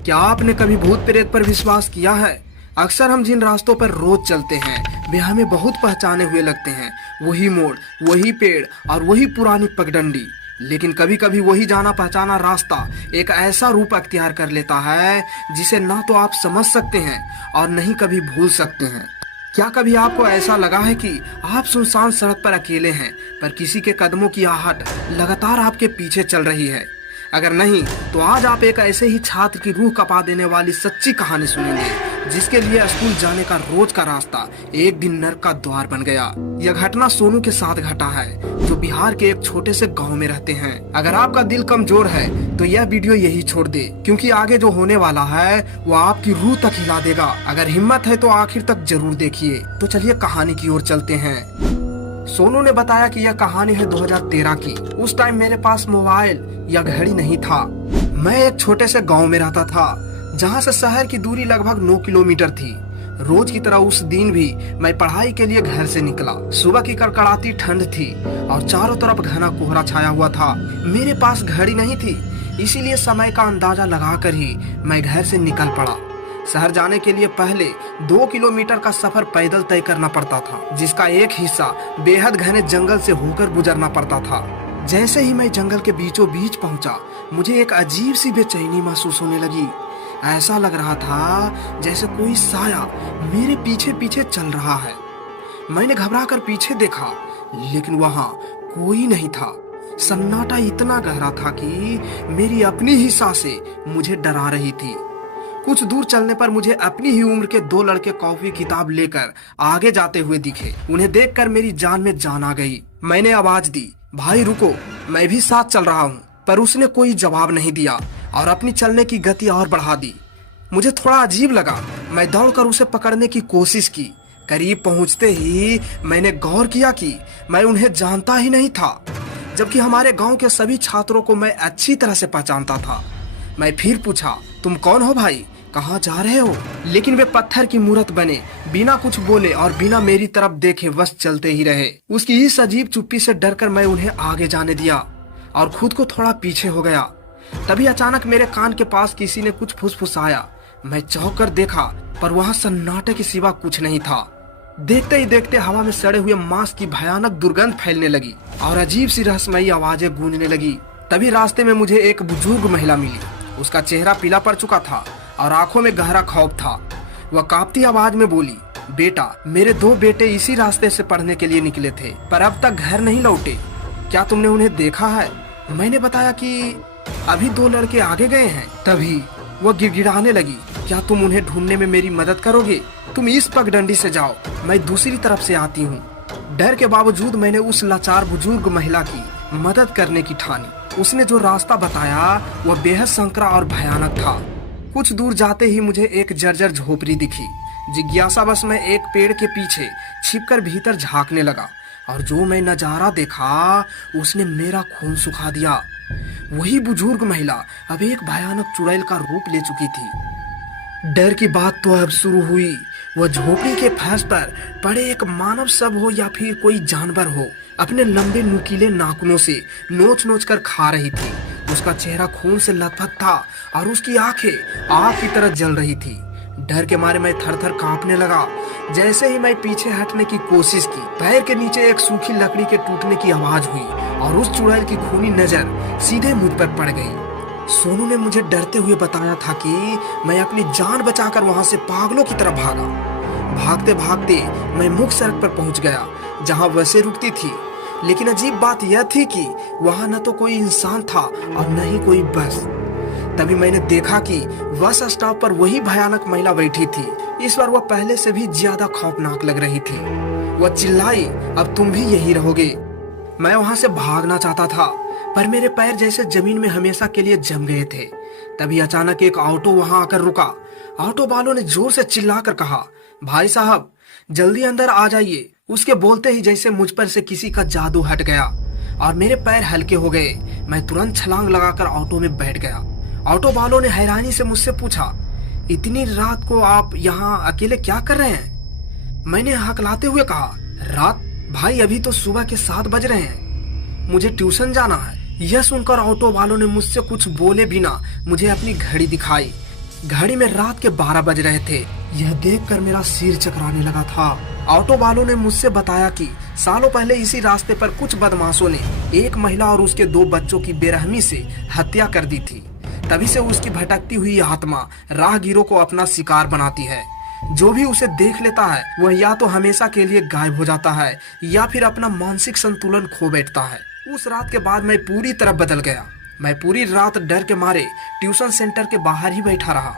क्या आपने कभी भूत प्रेत पर विश्वास किया है? अक्सर हम जिन रास्तों पर रोज चलते हैं वे हमें बहुत पहचाने हुए लगते हैं। वही मोड़, वही पेड़ और वही पुरानी पगडंडी। लेकिन कभी कभी वही जाना पहचाना रास्ता एक ऐसा रूप अख्तियार कर लेता है जिसे ना तो आप समझ सकते हैं और नहीं कभी भूल सकते हैं। क्या कभी आपको ऐसा लगा है कि आप सुनसान सड़क पर अकेले हैं, पर किसी के कदमों की आहट लगातार आपके पीछे चल रही है? अगर नहीं, तो आज आप एक ऐसे ही छात्र की रूह कपा देने वाली सच्ची कहानी सुनेंगे जिसके लिए स्कूल जाने का रोज का रास्ता एक दिन नर्क का द्वार बन गया। यह घटना सोनू के साथ घटा है, जो बिहार के एक छोटे से गांव में रहते हैं। अगर आपका दिल कमजोर है तो यह वीडियो यही छोड़ दे, क्योंकि आगे जो होने वाला है वो आपकी रूह तक हिला देगा। अगर हिम्मत है तो आखिर तक जरूर देखिए। तो चलिए कहानी की ओर चलते हैं। सोनू ने बताया कि यह कहानी है 2013 की। उस टाइम मेरे पास मोबाइल या घड़ी नहीं था। मैं एक छोटे से गांव में रहता था, जहां से शहर की दूरी लगभग 9 किलोमीटर थी। रोज की तरह उस दिन भी मैं पढ़ाई के लिए घर से निकला। सुबह की कड़कड़ाती ठंड थी और चारों तरफ घना कोहरा छाया हुआ था। मेरे पास घड़ी नहीं थी, इसीलिए समय का अंदाजा लगाकर ही मैं घर से निकल पड़ा। शहर जाने के लिए पहले 2 किलोमीटर का सफर पैदल तय करना पड़ता था, जिसका एक हिस्सा बेहद घने जंगल से होकर गुजरना पड़ता था। जैसे ही मैं जंगल के बीचों बीच पहुंचा, मुझे एक अजीब सी बेचैनी महसूस होने लगी। ऐसा लग रहा था जैसे कोई साया मेरे पीछे पीछे चल रहा है। मैंने घबराकर पीछे देखा, लेकिन वहां कोई नहीं था। सन्नाटा इतना गहरा था कि मेरी अपनी ही सांसें मुझे डरा रही थी। कुछ दूर चलने पर मुझे अपनी ही उम्र के 2 लड़के कॉपी किताब लेकर आगे जाते हुए दिखे। उन्हें देखकर मेरी जान में जान आ गई। मैंने आवाज दी, भाई रुको, मैं भी साथ चल रहा हूँ। पर उसने कोई जवाब नहीं दिया और अपनी चलने की गति और बढ़ा दी। मुझे थोड़ा अजीब लगा। मैं दौड़कर उसे पकड़ने की कोशिश की। करीब पहुंचते ही मैंने गौर किया कि मैं उन्हें जानता ही नहीं था, जबकि हमारे गांव के सभी छात्रों को मैं अच्छी तरह से पहचानता था। मैं फिर पूछा, तुम कौन हो भाई, कहाँ जा रहे हो? लेकिन वे पत्थर की मूरत बने, बिना कुछ बोले और बिना मेरी तरफ देखे बस चलते ही रहे। उसकी इस अजीब चुप्पी से डरकर मैं उन्हें आगे जाने दिया और खुद को थोड़ा पीछे हो गया। तभी अचानक मेरे कान के पास किसी ने कुछ फुसफुसाया। मैं चौंक कर देखा, पर वहाँ सन्नाटे के सिवा कुछ नहीं था। देखते ही देखते हवा में सड़े हुए मांस की भयानक दुर्गंध फैलने लगी और अजीब सी रहस्यमयी आवाजें गूंजने लगी। तभी रास्ते में मुझे एक बुजुर्ग महिला मिली। उसका चेहरा पीला पड़ चुका था और आंखों में गहरा खौफ था। वह कांपती आवाज में बोली, बेटा, मेरे 2 बेटे इसी रास्ते से पढ़ने के लिए निकले थे, पर अब तक घर नहीं लौटे। क्या तुमने उन्हें देखा है? मैंने बताया कि अभी 2 लड़के आगे गए हैं। तभी वह गिड़गिड़ाने लगी, क्या तुम उन्हें ढूंढने में मेरी मदद करोगे? तुम इस पगडंडी से जाओ, मैं दूसरी तरफ से आती हूँ। डर के बावजूद मैंने उस लाचार बुजुर्ग महिला की मदद करने की ठानी। उसने जो रास्ता बताया वह बेहद संकरा और भयानक था। कुछ दूर जाते ही मुझे एक जर्जर झोपड़ी दिखी। जिज्ञासावश मैं एक पेड़ के पीछे छिपकर भीतर झांकने लगा और जो मैं नजारा देखा उसने मेरा खून सुखा दिया। वही बुजुर्ग महिला अब एक भयानक चुड़ैल का रूप ले चुकी थी। डर की बात तो अब शुरू हुई। वह झोपड़ी के फर्श पर पड़े एक मानव सब हो या फिर कोई जानवर हो, अपने लंबे नुकीले नाखूनों से नोच नोच कर खा रही थी। उसका चेहरा खून से लथपथ था और उसकी आंखें आग की तरह जल रही थी। डर के मारे मैं थर थर कांपने लगा। जैसे ही मैं पीछे हटने की कोशिश की, पैर के नीचे एक सूखी लकड़ी के टूटने की आवाज हुई और उस चुड़ैल की खूनी नजर सीधे मुझ पर पड़ गई। सोनू ने मुझे डरते हुए बताया था कि मैं अपनी जान बचाकर वहां से पागलों की तरफ भागा। भागते भागते मैं मुख्य सड़क पर पहुंच गया, जहां बसें रुकती थी। लेकिन अजीब बात यह थी कि वहां न तो कोई इंसान था और न ही कोई बस। तभी मैंने देखा कि बस स्टॉप पर वही भयानक महिला बैठी थी। इस बार वह पहले से भी ज्यादा खौफनाक लग रही थी। वह चिल्लाई, अब तुम भी यही रहोगे। मैं वहां से भागना चाहता था, पर मेरे पैर जैसे जमीन में हमेशा के लिए जम गए थे। तभी अचानक एक ऑटो वहां आकर रुका। ऑटो वालों ने जोर से चिल्लाकर कहा, भाई साहब जल्दी अंदर आ जाइए। उसके बोलते ही जैसे मुझ पर से किसी का जादू हट गया और मेरे पैर हल्के हो गए। मैं तुरंत छलांग लगाकर ऑटो में बैठ गया। ऑटो वालों ने हैरानी से मुझसे पूछा, इतनी रात को आप यहाँ अकेले क्या कर रहे हैं? मैंने हकलाते हुए कहा, रात भाई, अभी तो सुबह के 7 बज रहे हैं, मुझे ट्यूशन जाना है। यह सुनकर ऑटो वालों ने मुझसे कुछ बोले बिना मुझे अपनी घड़ी दिखाई। घड़ी में रात के 12 बज रहे थे। यह देखकर मेरा सिर चकराने लगा था। ऑटो वालों ने मुझसे बताया कि सालों पहले इसी रास्ते पर कुछ बदमाशों ने एक महिला और उसके 2 बच्चों की बेरहमी से हत्या कर दी थी। तभी से उसकी भटकती हुई आत्मा राहगीरों को अपना शिकार बनाती है। जो भी उसे देख लेता है वह या तो हमेशा के लिए गायब हो जाता है या फिर अपना मानसिक संतुलन खो बैठता है। उस रात के बाद मैं पूरी तरह बदल गया। मैं पूरी रात डर के मारे ट्यूशन सेंटर के बाहर ही बैठा रहा।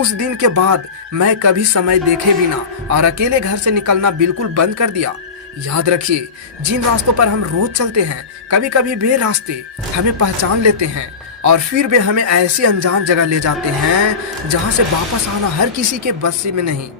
उस दिन के बाद मैं कभी समय देखे बिना और अकेले घर से निकलना बिल्कुल बंद कर दिया। याद रखिए, जिन रास्तों पर हम रोज चलते हैं, कभी कभी वे रास्ते हमें पहचान लेते हैं और फिर वे हमें ऐसी अनजान जगह ले जाते हैं जहां से वापस आना हर किसी के बस में नहीं।